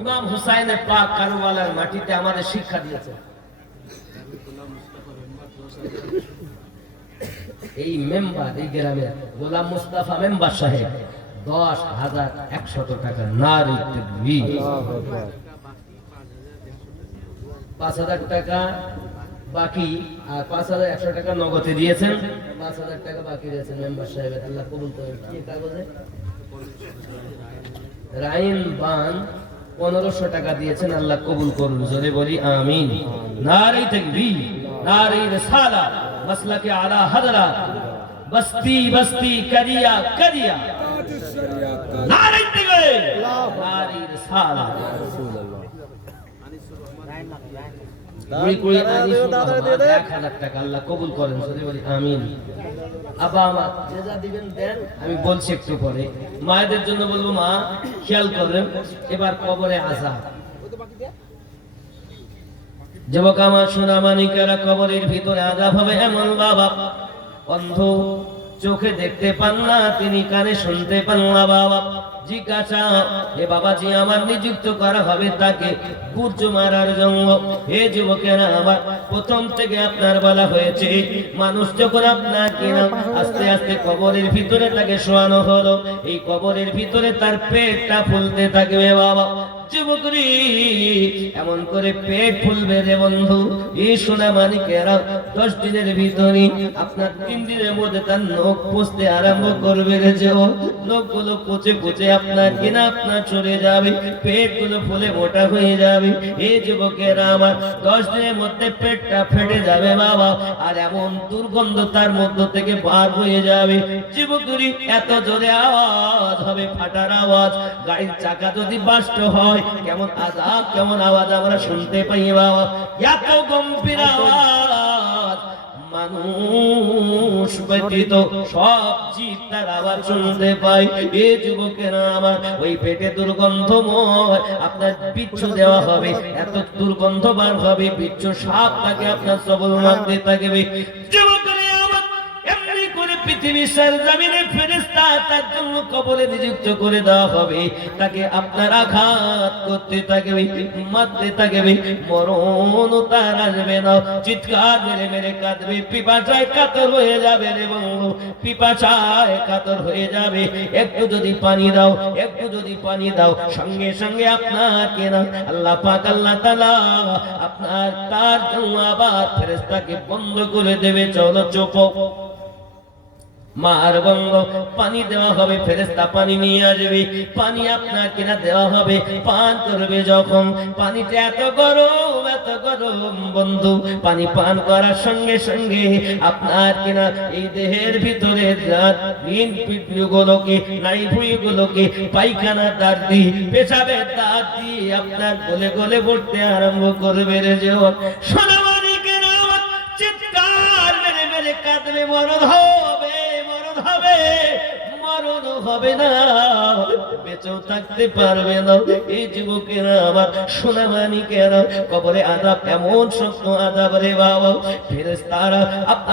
ইমাম হুসাইন পাক কারবালার মাটিতে আমাদের শিক্ষা দিয়েছে। এই মেম্বার, এই গ্রামের গোলাম মুস্তাফা মেম্বার সাহেব 10,100 টাকা নারী তাকবীর, 5,000 টাকা বাকি আর 5,100 টাকা নগদে দিয়েছেন, 5,000 টাকা বাকি দিয়েছেন মেম্বার সাহেব। আল্লাহ কবুল করেন। কি কাগজে রাইন বান 1500 টাকা দিয়েছেন, আল্লাহ কবুল করুন। জোরে বলি আমিন। নারী তাকবীর, নারী রিসালাত, মাসলাকে আলা হযরত, বস্তি বস্তি করিয়া করিয়া, নারী তাকবীর, নারী রিসালাত। কুড়ি 1,000 টাকা আল্লাহ কবুল করেন। জোরে বলি আমিন। আবা আমার যে যা দিবেন দেন, আমি বলছি একটু পরে। মায়েদের জন্য বলবো, মা খেয়াল করেন, এবার কবরে আযাব। যুবক আমার, সোনা মানিকেরা, কবরের ভিতরে আযাব হবে এমন বাবা অন্ধ, চোখে দেখতে পান না, তিনি কানে শুনতে পান না। বাবা জিজ্ঞাসা, হে বাবাজি, আমার নিযুক্ত করা হবে তাকে গুর্জ মারার জন্য। হে যুবকেরা আমার, প্রথম থেকে আপনার বলা হয়েছে, মানুষ যখন আপনার কিনা আস্তে আস্তে কবরের ভিতরে তাকে শোয়ানো হলো, এই কবরের ভিতরে তার পেটটা ফুলতে থাকবে। বাবা যুবকরি, এমন করে পেট ফুলবে রে বন্ধু, এই সোনা মানিকেরা 10 দিনের ভিতরে আপনার 3 দিনের মধ্যে তার নখ পচতে আরম্ভ করবে রে। যে নখগুলো পচে পচে আপনার কিনা আপনার চলে যাবে, পেটগুলো ফুলে মোটা হয়ে যাবে। এই যুবকেরা আমার, 10 দিনের মধ্যে পেটটা ফেটে যাবে বাবা, আর এমন দুর্গন্ধ তার মধ্য থেকে বার হয়ে যাবে। যুবকরি, এত জোরে আওয়াজ হবে, ফাটার আওয়াজ। গাড়ির চাকা যদি বাস্ট হয়, কেমন আযাব, কেমন আওয়াজ আমরা শুনতে পাই বাবা। এত গম্ভীর আওয়াজ, মানুষ ব্যতীত সব জীব তার আওয়াজ শুনতে পায়। এই যুবকেরা আমার, ওই পেটে দুর্গন্ধময় আপনার বিচ্ছু দেওয়া হবে, এত দুর্গন্ধ বার হবে, বিচ্ছু সাপ তাকে আপনার সবল মারতে থাকবে। যুবকেরা আমার, এমনি করে পৃথিবীর সরজমিনে ফেরেশতা তার জন্য কবরে নিযুক্ত করে দেওয়া হবে, তাকে আপনার আঘাত করতে থাকবে, মারতে থাকবে, মরণ তার আসবে না। চিৎকার মেরে মেরে কাঁদবে, পিপাসায় কাতর হয়ে যাবে রে বন্ধু, পিপাসায় কাতর হয়ে যাবে। একটু যদি পানি দাও, একটু যদি পানি দাও, সঙ্গে সঙ্গে আপনার কেনা আল্লাহ পাক, আল্লাহ তাআলা আপনার তার জন্য আবার ফেরেশতাকে বন্ধ করে দেবে। চলো চুপ, মার বন্ধ, পানি দেওয়া হবে, ফেরেশতা পানি নিয়ে আসবে, পানি আপনার কিনা দেওয়া হবে, পান করবে। যখন পানিটা এত গরম বন্ধু, পানি পান করার সঙ্গে সঙ্গে আপনার কিনা এই দেহের ভিতরে গুলোকে, নাইভুইগুলোকে, পায়খানার দাঁত দিয়ে, পেশাবের দাঁত দিয়ে আপনার গলে গলে পড়তে আরম্ভ করবে রে। যে সোনা মানিকেরা চিৎকার মেরে মেরে কাঁদবে, মরণ হবে, মরণ হবে না, বেঁচেও থাকতে পারবে না। এই যুবকেরা আমার, সোনা মানিকেরা, কবরে আযাব এমন শক্ত আযাব রে বাবা। ফেরেশতারা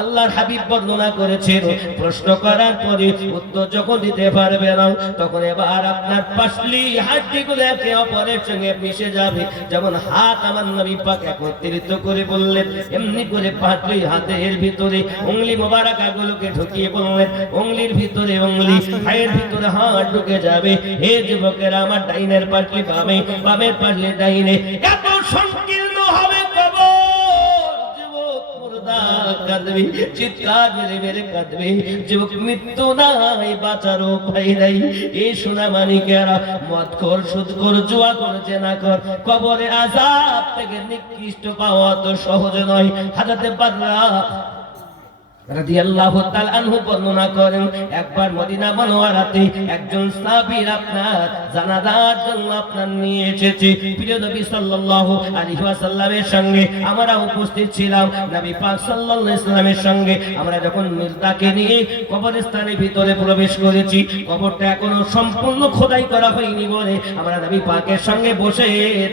আল্লাহর হাবিব বর্ণনা করেছেন, প্রশ্ন করার পরে উত্তর যখন দিতে পারবে না, তখন এবার আপনার পাসলি হাড্ডিগুলো একে অপরের সঙ্গে মিশে যাবে। যেমন হাত আমার নবী পাক একত্রিত করে বললেন, এমনি করে পাসলি হাতের ভিতরে উংলি মোবারকাগুলোকে ঢুকিয়ে বললেন, উংলির ভিতরে উংলি, পায়ের ভিতরে হাত ঢুকে যাবে। হে যুবকেরা আমার, ডাইনের পাশলি বামে, বামের পাশলি ডাইনে, এত সংকীর্ণ হবে কবর। যুবক মুর্দা কাঁদবে, চিৎকার মেরে মেরে কাঁদবে। যুবক, মৃত্যু নাই, বাঁচার উপায় নাই। এই সোনা মানিকেরা, মদখোর, সুদখোর, জুয়াখোর, জেনাখোর, কবরের আযাব থেকে নিকৃষ্ট পাওয়া তো সহজ নয়। হযরত বাররা রাদিয়াল্লাহু তাআলা আনহু বর্ণনা করেন, একবার মদিনা মুনাওয়ারাতে একজন সাহাবীর আপনার জানাজার জন্য আপনার নিয়ে এসেছে। প্রিয় নবী সাল্লাল্লাহু আলাইহি ওয়াসাল্লামের সঙ্গে আমরা উপস্থিত ছিলাম। নবী পাক সাল্লাল্লাহু আলাইহি ওয়াসাল্লামের সঙ্গে আমরা যখন মৃতকে নিয়ে কবরস্থানের ভিতরে প্রবেশ করেছি, কবরটা এখনো সম্পূর্ণ খোদাই করা হয়নি বলে আমরা নবী পাকের সঙ্গে বসে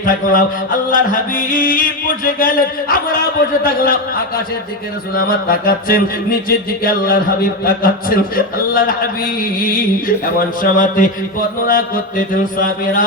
থাকলাম। আল্লাহর হাবিব বসে গেলেন, আমরা বসে থাকলাম। আকাশের দিকে রাসূল আমার তাকাচ্ছেন, নিচের দিকে আল্লাহর হাবিব তাকাচ্ছেন। আল্লাহর হাবিব এমন সময়তে বর্ণনা করতেছেন সাহাবীরা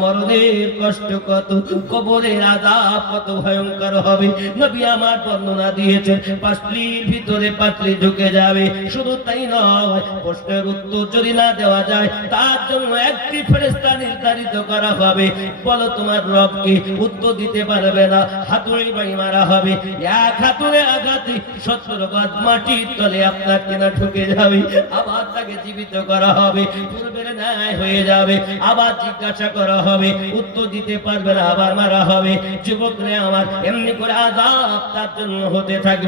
মরণের কষ্ট কত, কবরের আযাব কত ভয়ঙ্কর হবে। নবী আমার বর্ণনা দিয়েছেন পাঁচলির ভিতরে পাঁচলি ঢুকে যাবে। শুধু তাই নয়, প্রশ্নের উত্তর যদি না দেওয়া যায় তার জন্য একটি ফেরেশতা নির্ধারিত করা হবে। বলো তোমার রবকে, উত্তর দিতে পারবে না, হাতুড়ি বাড়ি মারা হবে। এক হাতুড়ে আঘাতে 70 গজ মাটির তলে আপনার কেনা ঢুকে যাবে। আবার তাকে জীবিত করা হবে, পূর্বের ন্যায় হয়ে যাবে। আবার জিজ্ঞাসা করা হবে, উত্তর দিতে পারবে না, আবার মারা হবে। যুবকরা আমার এমনি করে আযাব তার জন্য হতে থাকবে।